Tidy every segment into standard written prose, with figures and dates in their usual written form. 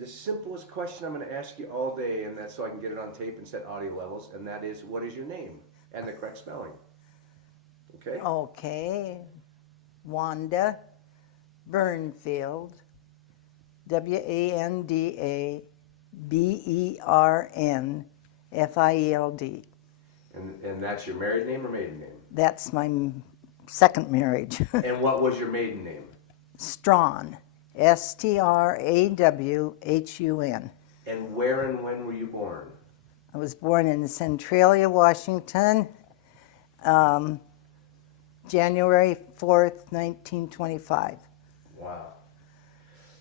the simplest question I'm going to ask you all day, and that's so I can get it on tape and set audio levels, and that is, what is your name and the correct spelling? Okay? Okay. Wanda Bernfield, WANDABERNFIELD. And that's your married name or maiden name? That's my second marriage. And what was your maiden name? Strawn, STRAWHUN. And where and when were you born? I was born in Centralia, Washington, January 4th, 1925. Wow.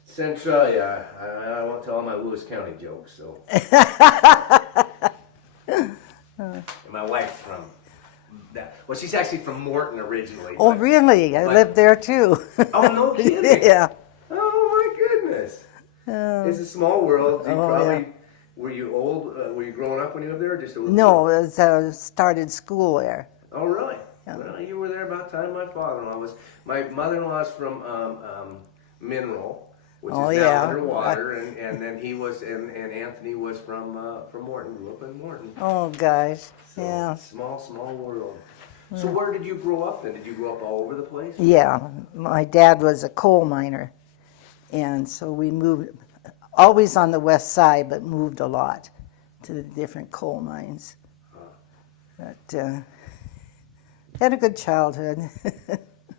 Centralia. I won't tell all my Lewis County jokes, so. And my wife's from that. Well, she's actually from Morton originally. Oh, really? I lived there too. Oh, no kidding. Yeah. Oh, my goodness. It's a small world. You yeah. Were you old? Were you growing up when you lived there, or just a little No, bit? it was, started school there. Oh, really? Yeah. Well, you were there about the time my father-in-law was. My mother-in-law's from Mineral, which is now underwater, and then he was, and Anthony was from Morton, grew up in Morton. Oh, gosh. So, yeah. Small world. So where did you grow up then? Did you grow up all over the place? Yeah. My dad was a coal miner, and so we moved, always on the west side, but moved a lot to the different coal mines. But had a good childhood.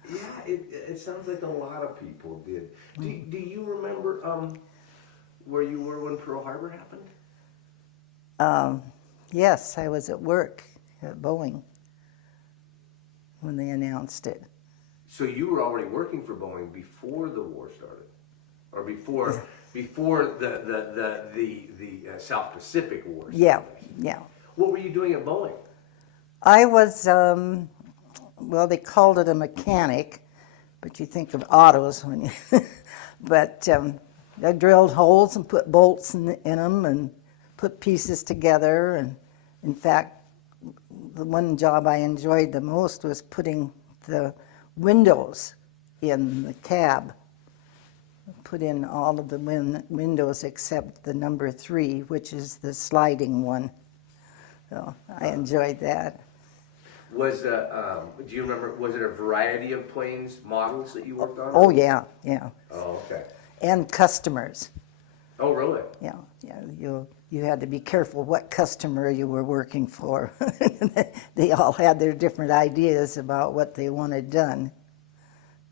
Yeah, it sounds like a lot of people did. Do you remember where you were when Pearl Harbor happened? Yes, I was at work at Boeing when they announced it. So you were already working for Boeing before the war started, or before the South Pacific War started? Yeah. What were you doing at Boeing? I was, well, they called it a mechanic, but you think of autos when you, but I drilled holes and put bolts in them and put pieces together. And in fact, the one job I enjoyed the most was putting the windows in the cab. Put in all of the windows except the number 3, which is the sliding one. So I enjoyed that. Was do you remember? Was it a variety of planes models that you worked on? Oh yeah. Oh, okay. And customers. Oh, really? Yeah. You had to be careful what customer you were working for. They all had their different ideas about what they wanted done.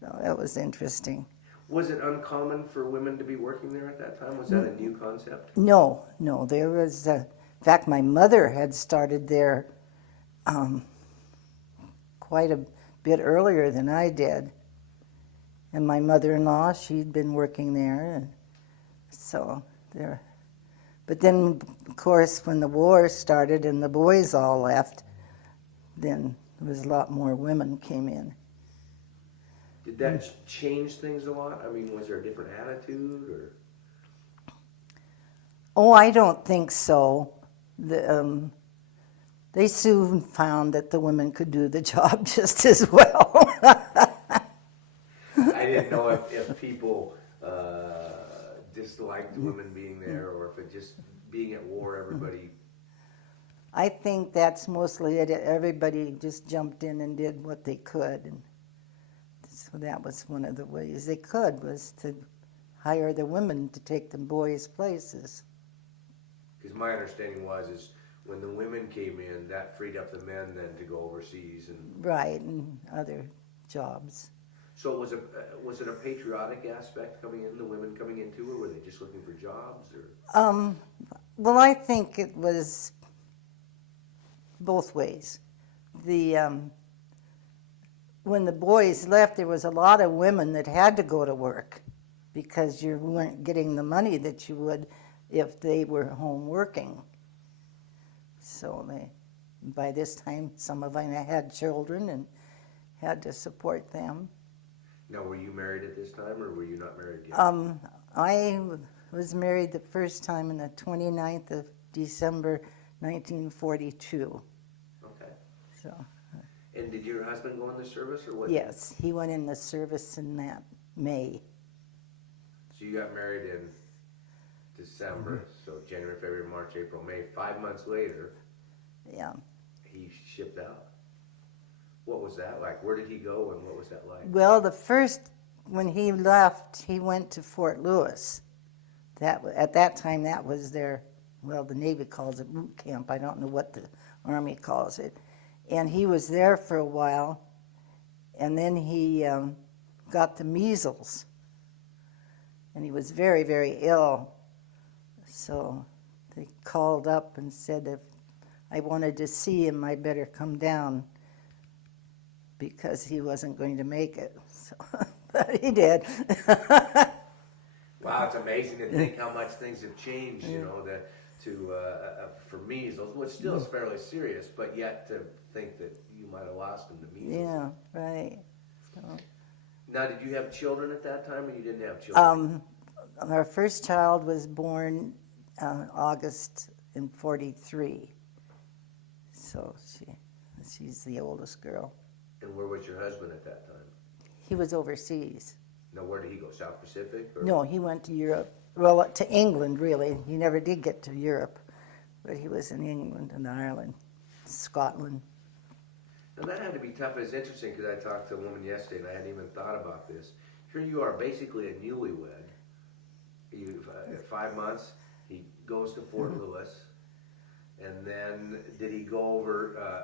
So that was interesting. Was it uncommon for women to be working there at that time? Was that a new concept? No. There was, in fact, my mother had started there quite a bit earlier than I did. And my mother-in-law, she'd been working there. And so there. But then, of course, when the war started and the boys all left, then there was a lot more women came in. Did that change things a lot? I mean, was there a different attitude, or? Oh, I don't think so. They soon found that the women could do the job just as well. I didn't know if people disliked women being there, or if it just being at war, everybody. I think that's mostly it. Everybody just jumped in and did what they could. And so that was one of the ways they could, was to hire the women to take the boys' places. Because my understanding is when the women came in, that freed up the men then to go overseas and. Right, and other jobs. So was it a patriotic aspect coming in, the women coming in too, or were they just looking for jobs, or? Well, I think it was both ways. When the boys left, there was a lot of women that had to go to work because you weren't getting the money that you would if they were home working. So by this time, some of them had children and had to support them. Now, were you married at this time, or were you not married yet? I was married the first time on the 29th of December, 1942. Okay. So. And did your husband go in the service, or what? Yes, he went in the service in that May. So you got married in December, so January, February, March, April, May. 5 months later, Yeah. he shipped out. What was that like? Where did he go, and what was that like? Well, when he left, he went to Fort Lewis. At that time, that was their, well, the Navy calls it boot camp. I don't know what the Army calls it. And he was there for a while, and then he got the measles, and he was very, very ill. So they called up and said if I wanted to see him, I better come down, because he wasn't going to make it. So, but he did. Wow, it's amazing to think how much things have changed, you know, for measles, which still is fairly serious, but yet to think that you might have lost him to measles. Yeah, right. So, now, did you have children at that time, or you didn't have children? our first child was born August in '43. So she's the oldest girl. And where was your husband at that time? He was overseas. Now, where did he go? South Pacific? Or? No, he went to Europe. Well, to England, really. He never did get to Europe, but he was in England and Ireland, Scotland. Now, that had to be tough. It's interesting because I talked to a woman yesterday, and I hadn't even thought about this. Here you are, basically a newlywed. At 5 months, he goes to Fort Lewis, and then did he go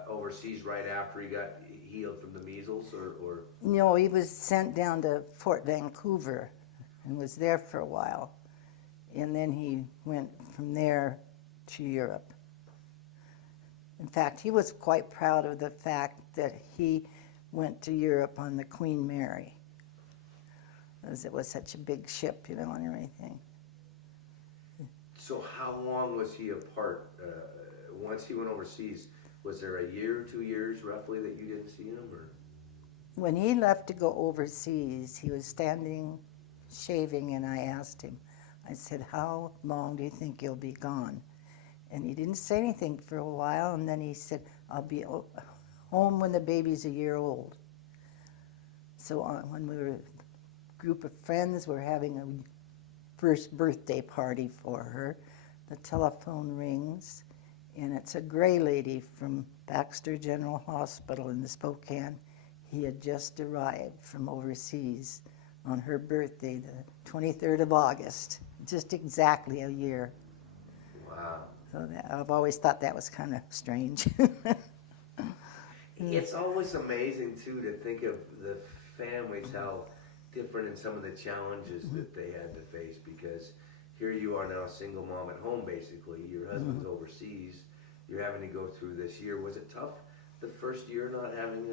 overseas right after he got healed from the measles, or? No, he was sent down to Fort Vancouver and was there for a while. And then he went from there to Europe. In fact, he was quite proud of the fact that he went to Europe on the Queen Mary, as it was such a big ship, you know, and everything. So how long was he apart? Once he went overseas, was there a year, 2 years roughly that you didn't see him? Or? When he left to go overseas, he was standing shaving, and I asked him, I said, how long do you think you'll be gone? And he didn't say anything for a while, and then he said, I'll be home when the baby's a year old. So when we were a group of friends, we're having a first birthday party for her. The telephone rings, and it's a gray lady from Baxter General Hospital in Spokane. He had just arrived from overseas on her birthday, the 23rd of August, just exactly a year. Wow. So I've always thought that was kind of strange. It's always amazing, too, to think of the families, how different in some of the challenges that they had to face, because here you are now, a single mom at home, basically. Your husband's overseas. You're having to go through this year. Was it tough the first year not having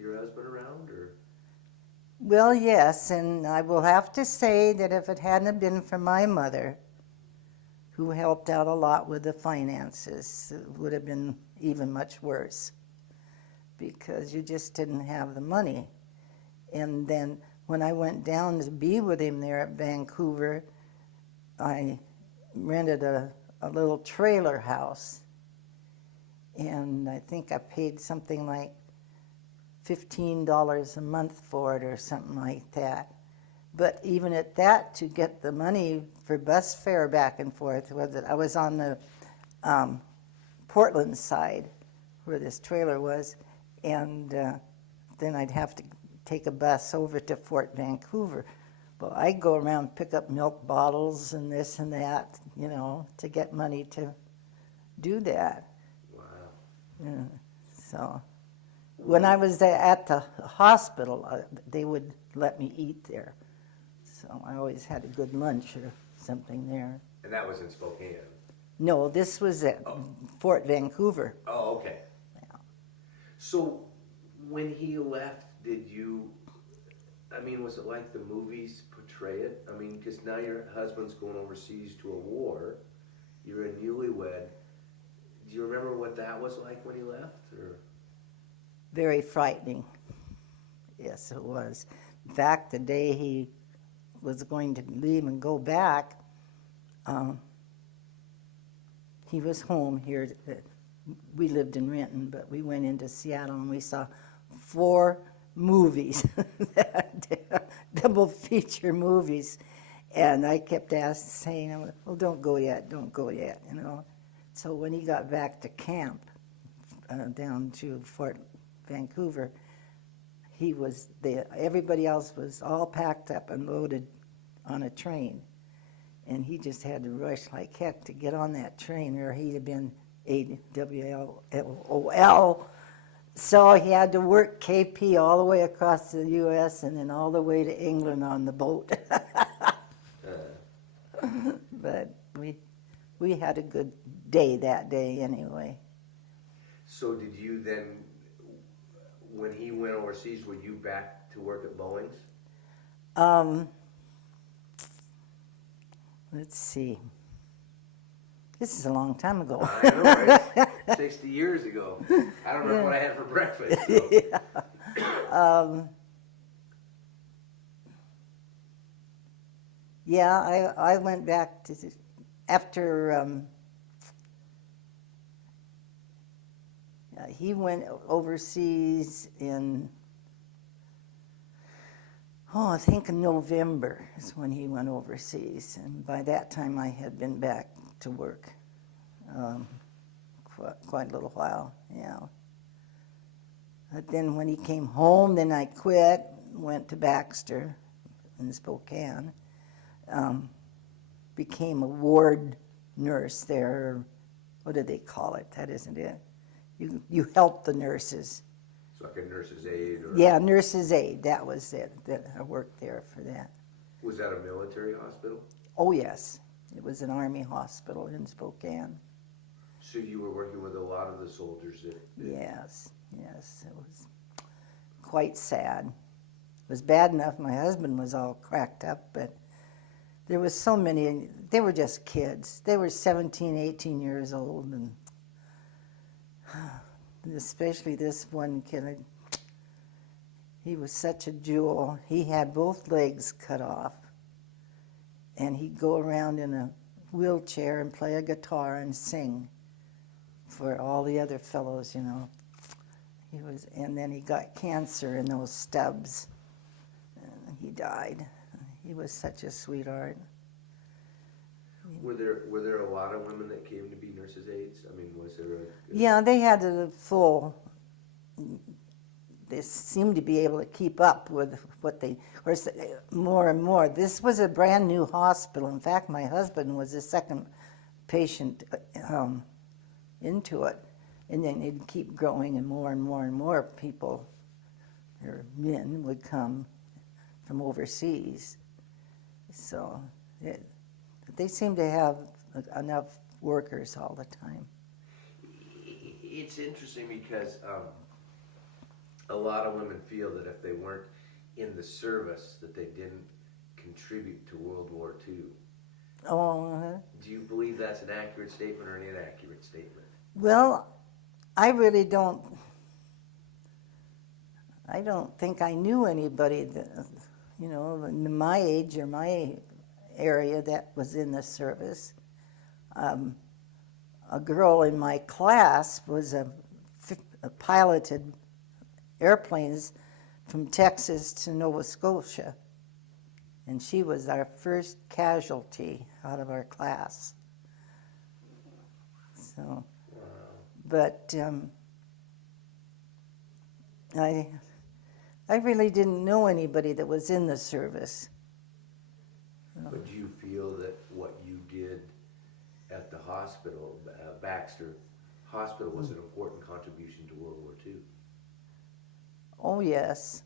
your husband around, or? Well, yes, and I will have to say that if it hadn't been for my mother, who helped out a lot with the finances, it would have been even much worse, because you just didn't have the money. And then when I went down to be with him there at Vancouver, I rented a little trailer house, and I think I paid something like $15 a month for it or something like that. But even at that, to get the money for bus fare back and forth, I was on the Portland side where this trailer was, and then I'd have to take a bus over to Fort Vancouver. Well, I'd go around, pick up milk bottles and this and that, you know, to get money to do that. Wow. Yeah. So when I was at the hospital, they would let me eat there. So I always had a good lunch or something there. And that was in Spokane? No, this was at Fort Vancouver. Oh, okay. Yeah. So when he left, was it like the movies portray it? I mean, because now your husband's going overseas to a war, you're a newlywed. Do you remember what that was like when he left? Or? Very frightening. Yes, it was. In fact, the day he was going to leave and go back, he was home here. We lived in Renton, but we went into Seattle and we saw 4 movies, double feature movies. And I kept saying, well, don't go yet, don't go yet, you know. So when he got back to camp, down to Fort Vancouver, he was there. Everybody else was all packed up and loaded on a train. And he just had to rush like heck to get on that train, or he'd have been AWOL. So he had to work KP all the way across the U.S. and then all the way to England on the boat. But we had a good day that day anyway. So did you then, when he went overseas, were you back to work at Boeing's? Let's see. This is a long time ago. I know, it's 60 years ago. I don't remember what I had for breakfast. So. Yeah, I went back to, after he went overseas in, I think in November is when he went overseas. And by that time I had been back to work quite a little while, yeah. But then when he came home, then I quit, went to Baxter in Spokane, became a ward nurse there. What do they call it? That isn't it. You help the nurses. So like a nurse's aide? Or yeah, nurse's aide, that was it. That I worked there for that. Was that a military hospital? Oh, yes. It was an Army hospital in Spokane. So you were working with a lot of the soldiers that... Yes, yes. It was quite sad. It was bad enough my husband was all cracked up, but there was so many, they were just kids. They were 17, 18 years old, and especially this one kid. He was such a jewel. He had both legs cut off, and he'd go around in a wheelchair and play a guitar and sing for all the other fellows, you know. He was, and then he got cancer in those stubs, and he died. He was such a sweetheart. Were there a lot of women that came to be nurses' aides? I mean, was there a... Yeah, they had a full... They seemed to be able to keep up with what they... Of course, more and more. This was a brand new hospital. In fact, my husband was the second patient into it. And then it'd keep growing, and more and more and more people, or men, would come from overseas. So they seem to have enough workers all the time. It's interesting because a lot of women feel that if they weren't in the service, that they didn't contribute to World War II. Oh, Do you believe that's an accurate statement or an inaccurate statement? well, I really don't. I don't think I knew anybody that, you know, in my age or my area that was in the service. A girl in my class was a piloted airplanes from Texas to Nova Scotia, and she was our first casualty out of our class. So, but I really didn't know anybody that was in the service. But do you feel that what you did at the hospital, Baxter Hospital, was an important contribution to World War II? Oh yes,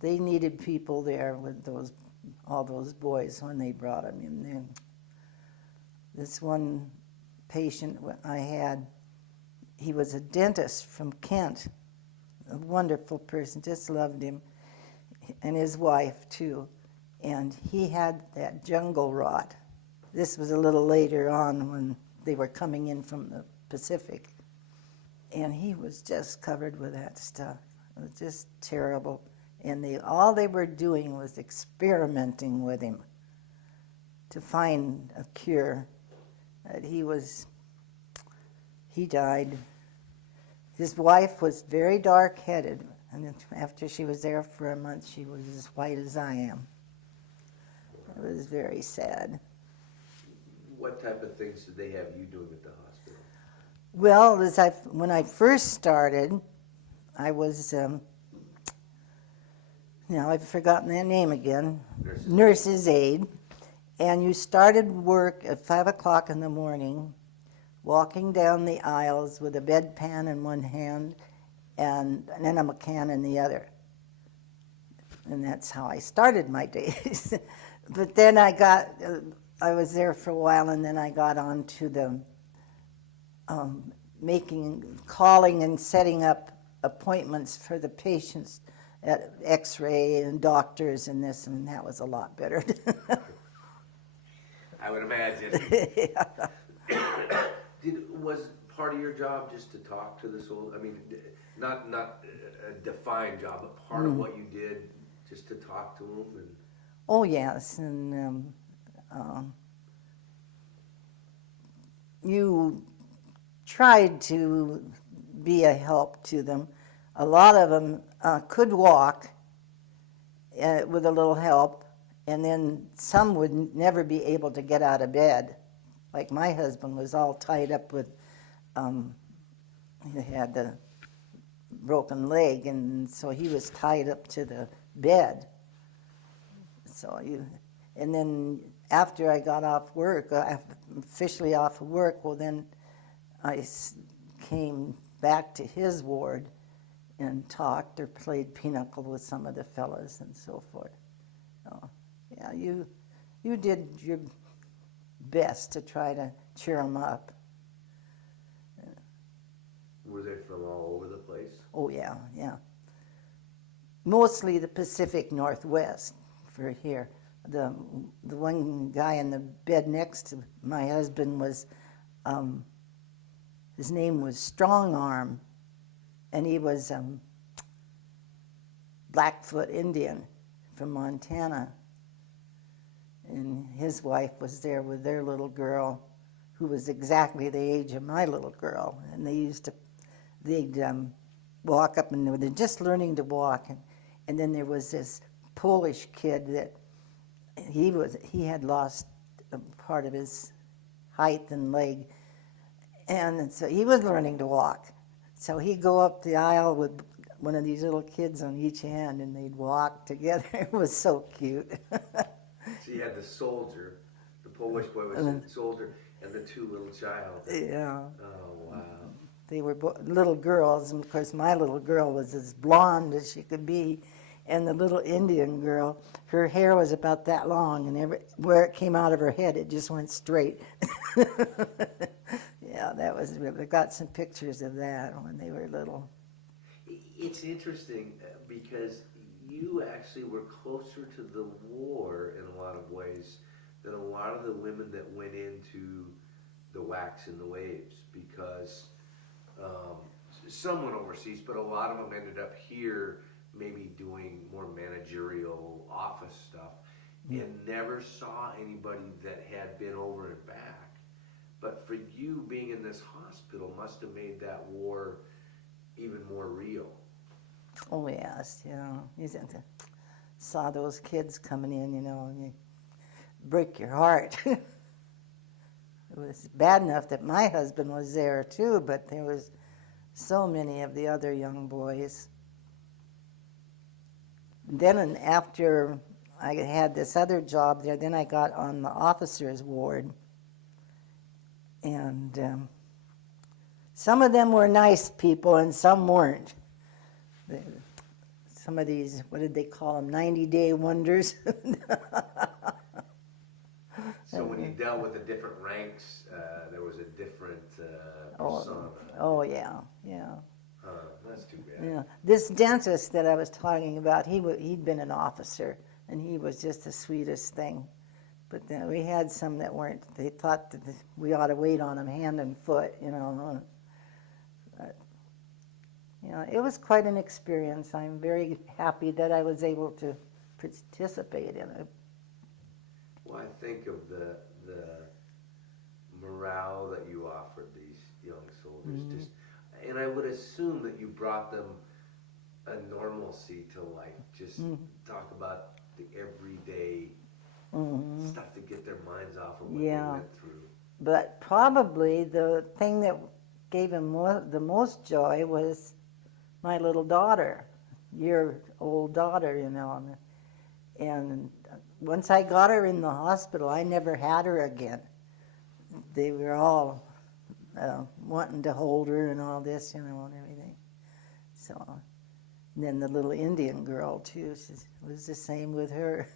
they needed people there with all those boys when they brought them in there. This one patient I had, he was a dentist from Kent, a wonderful person, just loved him, and his wife too. And he had that jungle rot. This was a little later on when they were coming in from the Pacific. And he was just covered with that stuff. It was just terrible. And all they were doing was experimenting with him to find a cure. He died. His wife was very dark-headed, and after she was there for a month, she was as white as I am. It was very sad. What type of things did they have you doing at the hospital? Well, when I first started, I was, now I've forgotten that name again, nurse's aide. And you started work at 5 o'clock in the morning, walking down the aisles with a bedpan in one hand and an enema can in the other. And that's how I started my days. But then I was there for a while, and then I got on to the calling and setting up appointments for the patients at X-ray and doctors and this, and that was a lot better. I would imagine. Was part of your job just to talk to the soldiers? I mean, not a defined job, but part of what you did just to talk to them? And oh, yes, and you tried to be a help to them. A lot of them could walk with a little help, and then some would never be able to get out of bed. Like my husband was all tied up with, he had the broken leg, and so he was tied up to the bed. And then after I got off work, officially off of work, well then I came back to his ward and talked or played pinochle with some of the fellas and so forth. So, yeah, you did your best to try to cheer them up. Were they from all over the place? Oh, yeah, yeah. Mostly the Pacific Northwest for here. The one guy in the bed next to my husband was, his name was Strong Arm, and he was Blackfoot Indian from Montana. And his wife was there with their little girl, who was exactly the age of my little girl. And they'd walk up, and they're just learning to walk. And then there was this Polish kid that he had lost a part of his height and leg, and so he was learning to walk. So he'd go up the aisle with one of these little kids on each hand, and they'd walk together. It was so cute. So you had the soldier, the Polish boy was the soldier, and the two little child. Yeah. Oh, wow. They were little girls, and of course my little girl was as blonde as she could be, and the little Indian girl, her hair was about that long, and where it came out of her head, it just went straight. Yeah, I got some pictures of that when they were little. It's interesting because you actually were closer to the war in a lot of ways than a lot of the women that went into the WACs and the waves, because some went overseas, but a lot of them ended up here maybe doing more managerial office stuff and never saw anybody that had been over and back. But for you, being in this hospital must have made that war even more real. Oh, yes, you saw those kids coming in, and you break your heart. It was bad enough that my husband was there too, but there was so many of the other young boys. Then after I had this other job there, then I got on the officers' ward. And some of them were nice people and some weren't. Some of these, what did they call them, 90-day wonders? So when you dealt with the different ranks, there was a different persona. Oh, yeah. That's too bad. Yeah. This dentist that I was talking about, he'd been an officer, and he was just the sweetest thing. But then we had some that weren't. They thought that we ought to wait on them hand and foot, But, it was quite an experience. I'm very happy that I was able to participate in it. Well, I think of the morale that you offered these young soldiers, and I would assume that you brought them a normalcy to life. Just talk about the everyday stuff to get their minds off of what Yeah. they went through. But probably the thing that gave him the most joy was my little daughter, year-old daughter, you know. And once I got her in the hospital, I never had her again. They were all wanting to hold her and all this, you know, and everything. So, and then the little Indian girl, too, it was the same with her.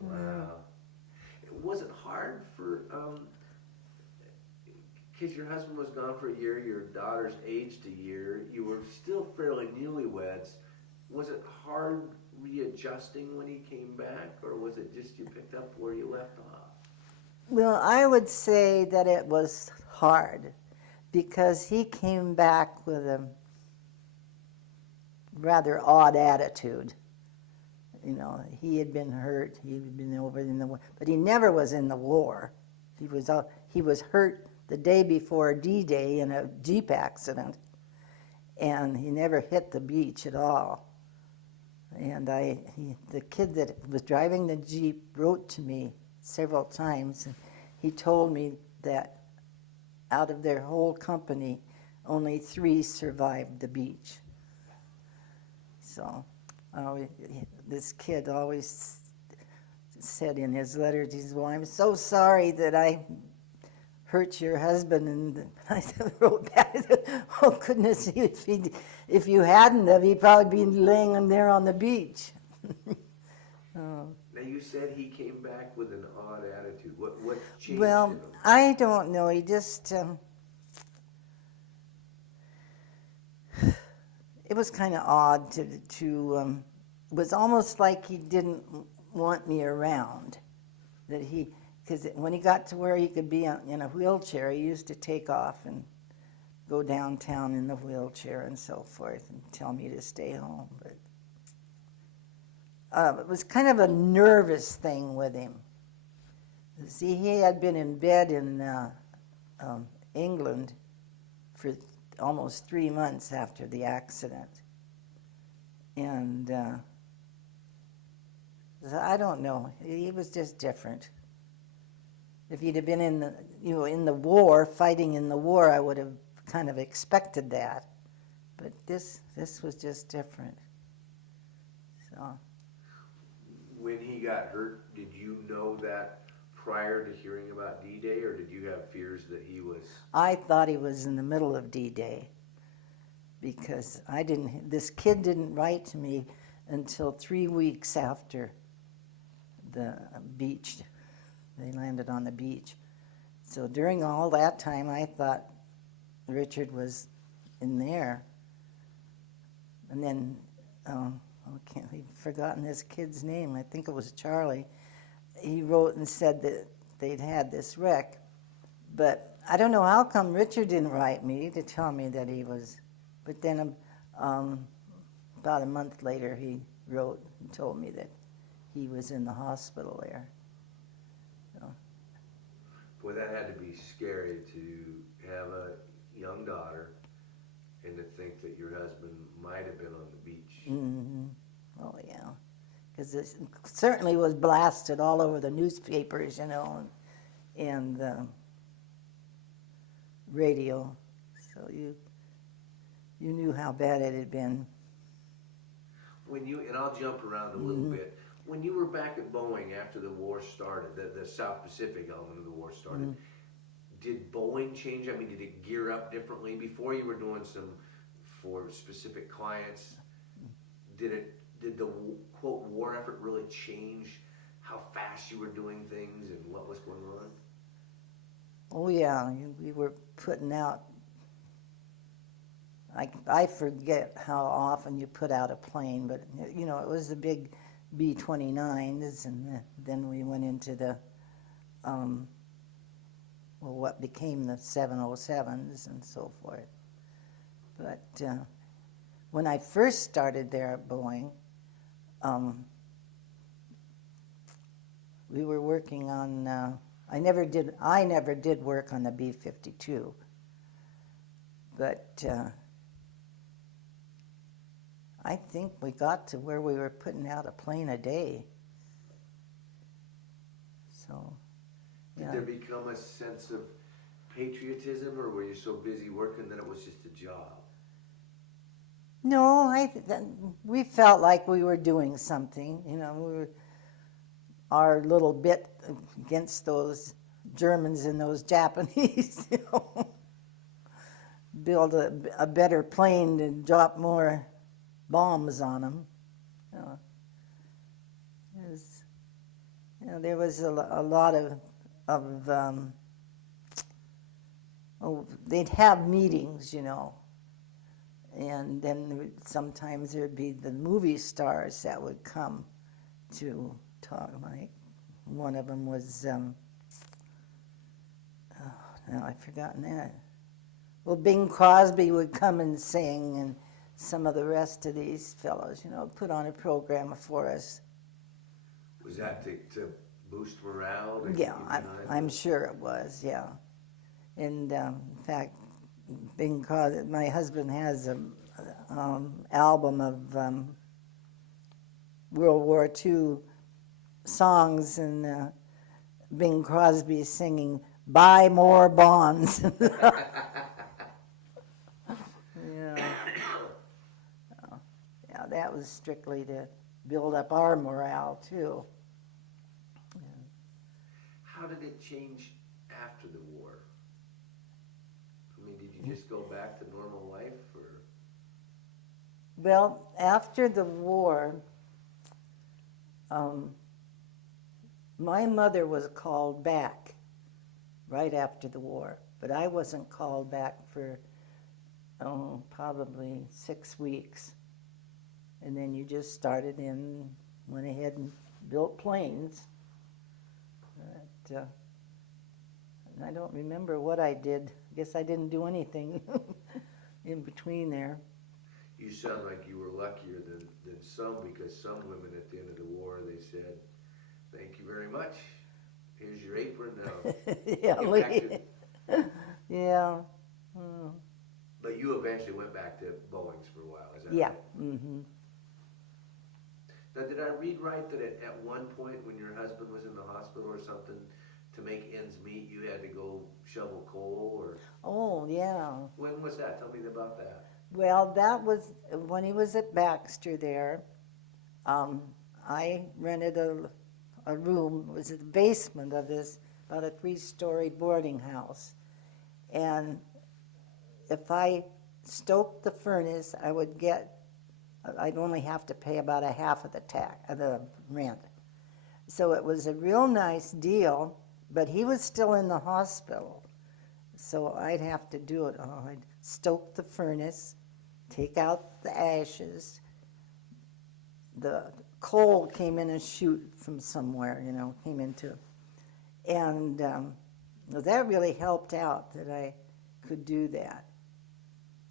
Wow. Was it hard for, because your husband was gone for a year, your daughter's aged a year, you were still fairly newlyweds. Was it hard readjusting when he came back, or was it just you picked up where you left off? Well, I would say that it was hard because he came back with a rather odd attitude. You know, he had been hurt, he had been over in the war, but he never was in the war. He was hurt the day before D-Day in a Jeep accident, and he never hit the beach at all. And the kid that was driving the Jeep wrote to me several times, and he told me that out of their whole company, only 3 survived the beach. So this kid always said in his letters, he said, well, I'm so sorry that I hurt your husband. And I wrote back, oh, goodness, if you hadn't have, he'd probably be laying there on the beach. Now, you said he came back with an odd attitude. What changed Well, in him? I don't know. He just, it was kind of odd it was almost like he didn't want me around. Because when he got to where he could be in a wheelchair, he used to take off and go downtown in the wheelchair and so forth and tell me to stay home. But it was kind of a nervous thing with him. See, he had been in bed in England for almost 3 months after the accident. And so I don't know. He was just different. If he'd have been in the war, fighting in the war, I would have kind of expected that. But this was just different. So. When he got hurt, did you know that prior to hearing about D-Day, or did you have fears that he was? I thought he was in the middle of D-Day because this kid didn't write to me until 3 weeks after the beach. They landed on the beach. So during all that time, I thought Richard was in there. And then, I've forgotten this kid's name. I think it was Charlie. He wrote and said that they'd had this wreck. But I don't know how come Richard didn't write me to tell me that he was. But then about a month later, he wrote and told me that he was in the hospital there. So. Boy, that had to be scary to have a young daughter and to think that your husband might have been on the beach. Mm-hmm. Oh, yeah. Because it certainly was blasted all over the newspapers, you know, and the radio. So you knew how bad it had been. And I'll jump around a little bit. When you were back at Boeing after the war started, the South Pacific element of the war started, did Boeing change? I mean, did it gear up differently? Before you were doing some for specific clients, did the quote war effort really change how fast you were doing things and what was going on? Oh yeah, we were putting out. I forget how often you put out a plane, but you know it was the big B-29s, and then we went into the what became the 707s and so forth. But when I first started there at Boeing, we were working on. I never did work on the B-52, but I think we got to where we were putting out a plane a day. So, Did yeah. there become a sense of patriotism, or were you so busy working that it was just a job? No, we felt like we were doing something. We were our little bit against those Germans and those Japanese. Build a better plane to drop more bombs on them. It was, there was a lot of they'd have meetings, and then sometimes there'd be the movie stars that would come to talk. Like one of them was, now I've forgotten that. Well, Bing Crosby would come and sing, and some of the rest of these fellows, put on a program for us. Was that to boost morale? Yeah, I'm sure it was, yeah. And in fact, Bing Crosby, my husband has an album of World War II songs, and Bing Crosby singing, "Buy more bonds." Yeah, that was strictly to build up our morale, too. How did it change after the war? I mean, did you just go back to normal life, or? Well, after the war, my mother was called back right after the war, but I wasn't called back for, probably 6 weeks. And then you just went ahead and built planes. But, and I don't remember what I did. I guess I didn't do anything in between there. You sound like you were luckier than some, because some women at the end of the war, they said, "Thank you very much. Here's your apron now." Yeah, yeah. But you eventually went back to Boeing's for a while, is that Yeah. right? Mm-hmm. Now, did I read right that at one point when your husband was in the hospital or something, to make ends meet, you had to go shovel coal, or? Oh, yeah. When was that? Tell me about that. Well, that was when he was at Baxter there. I rented a room. It was in the basement of this, about a 3-story boarding house. And if I stoked the furnace, I'd only have to pay about a half of the rent. So it was a real nice deal, but he was still in the hospital. So I'd have to do it all. I'd stoke the furnace, take out the ashes. The coal came in a chute from somewhere, came into. And that really helped out that I could do that.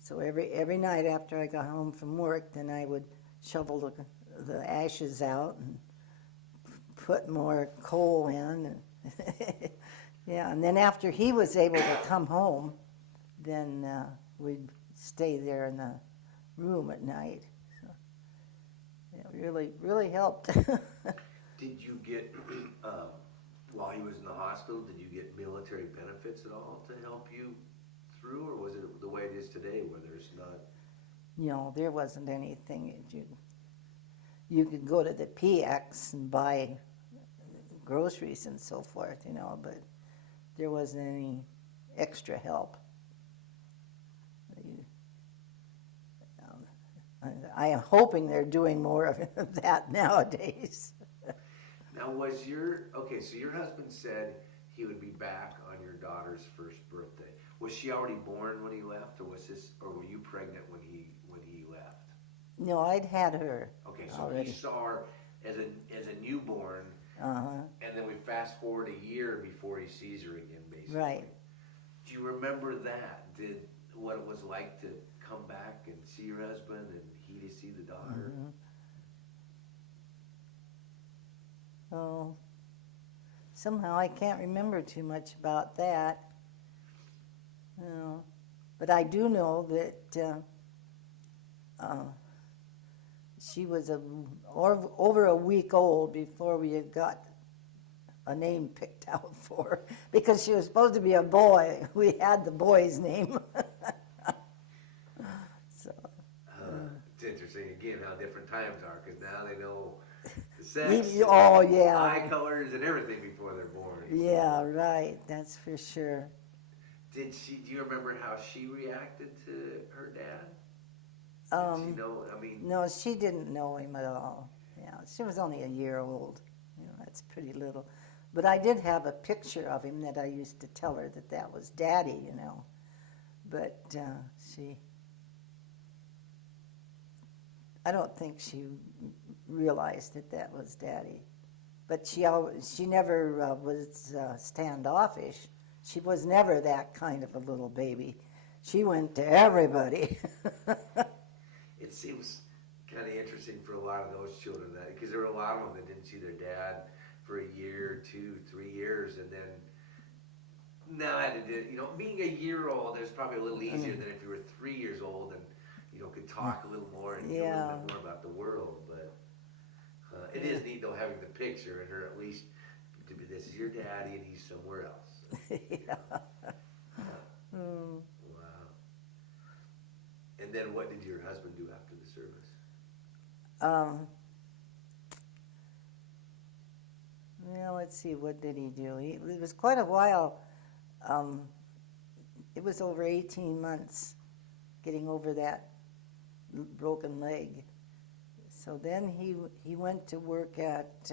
So every night after I got home from work, then I would shovel the ashes out and put more coal in. Yeah, and then after he was able to come home, then we'd stay there in the room at night. So it really helped. Did you get, while he was in the hospital, did you get military benefits at all to help you through, or was it the way it is today where there's not? There wasn't anything. You could go to the PX and buy groceries and so forth, but there wasn't any extra help. I am hoping they're doing more of that nowadays. Now, so your husband said he would be back on your daughter's first birthday. Was she already born when he left, or were you pregnant when he left? No, I'd had her. Okay, so already. He saw her as a newborn, and then we fast forward a year before he sees her again, basically. Right. Do you remember that? What it was like to come back and see your husband, and he to see the daughter? Oh, somehow I can't remember too much about that. But I do know that she was over a week old before we had got a name picked out for her because she was supposed to be a boy. We had the boy's name. So. It's interesting again how different times are because now they know the sex, Oh yeah. eye colors, and everything before they're born. Yeah, So, right. That's for sure. did she? Do you remember how she reacted to her dad? Did she know? I mean, No, she didn't know him at all. Yeah, she was only a year old. You know, that's pretty little. But I did have a picture of him that I used to tell her that was Daddy, you know. But I don't think she realized that was Daddy. But she never was standoffish. She was never that kind of a little baby. She went to everybody. it seems kind of interesting for a lot of those children that because there were a lot of them that didn't see their dad for a year, 2, 3 years, and then now I had to do, being a year old, it's probably a little easier than if you were 3 years old and could talk a little more and know a little bit more about the world. But it is neat though having the picture and her at least to be this is your daddy and he's somewhere else. Yeah. Wow. And then what did your husband do after the service? Well, let's see, what did he do? It was quite a while. It was over 18 months getting over that broken leg. So then he went to work at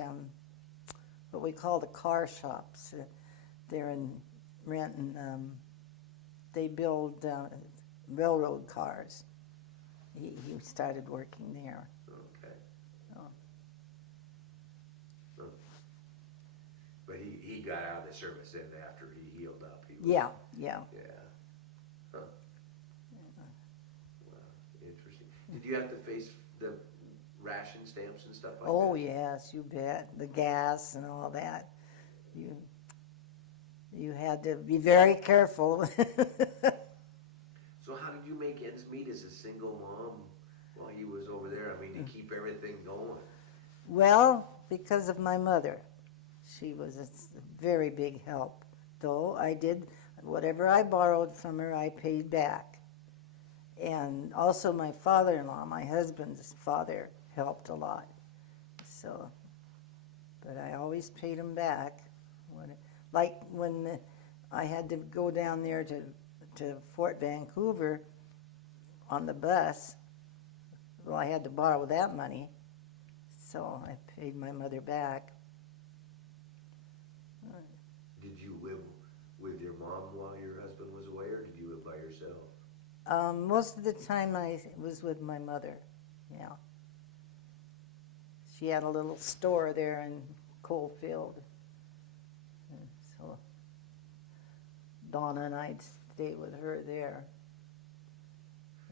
what we call the car shops. They're in Renton. They build railroad cars. He started working there. Okay. Oh. So, but he got out of the service then after he healed up. Yeah. Yeah. Huh. Wow, interesting. Did you have to face the ration stamps and stuff like that? Oh yes, you bet. The gas and all that. You had to be very careful. So how did you make ends meet as a single mom while you was over there? I mean, to keep everything going. Well, because of my mother. She was a very big help. Though I did, whatever I borrowed from her, I paid back. And also my father-in-law, my husband's father, helped a lot. So, but I always paid him back. Like when I had to go down there to Fort Vancouver on the bus, well, I had to borrow that money, so I paid my mother back. Did you live with your mom while your husband was away, or did you live by yourself? Most of the time I was with my mother, yeah. She had a little store there in Coalfield. And so Donna and I'd stay with her there.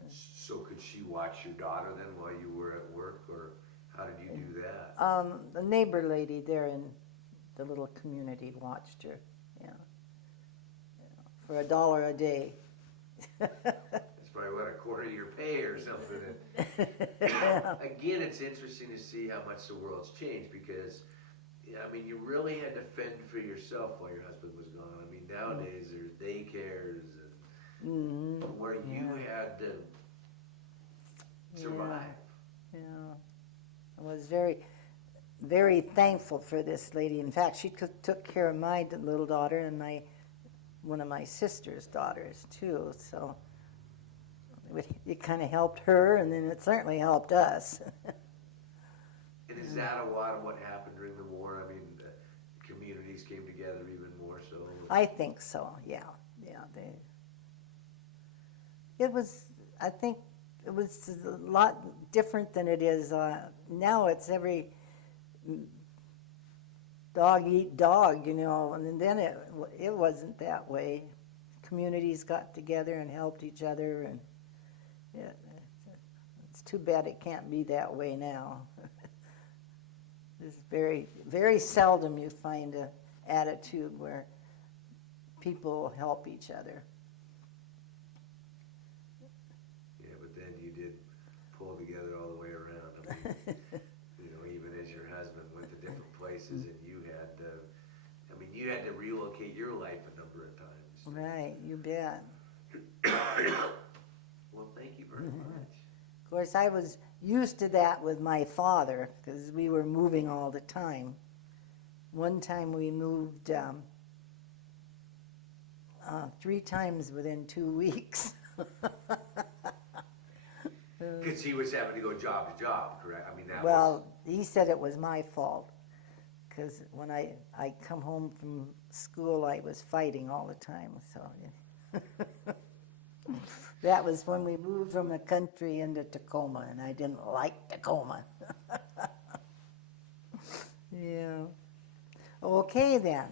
So could she watch your daughter then while you were at work, or how did you do that? The neighbor lady there in the little community watched her, yeah. For $1 a day. It's probably what, a quarter of your pay or something. Again, it's interesting to see how much the world's changed because, I mean, you really had to fend for yourself while your husband was gone. I mean, nowadays there's daycares and where you had to survive. Yeah. I was very, very thankful for this lady. In fact, she took care of my little daughter and one of my sister's daughters too. So it kind of helped her, and then it certainly helped us. And is that a lot of what happened during the war? I mean, communities came together even more so. I think so. Yeah. I think it was a lot different than it is now. It's every dog eat dog, and then it wasn't that way. Communities got together and helped each other, and it's too bad it can't be that way now. It's very, very seldom you find an attitude where people help each other. Yeah, but then you did pull together all the way around. I mean, even as your husband went to different places and you had to Right, you bet. Well, thank you very much. Of course, I was used to that with my father because we were moving all the time. One time we moved 3 times within 2 weeks. Because he was having to go job to job, correct? I mean, that was... Well, he said it was my fault because when I come home from school, I was fighting all the time. So that was when we moved from the country into Tacoma, and I didn't like Tacoma. Yeah. Okay then.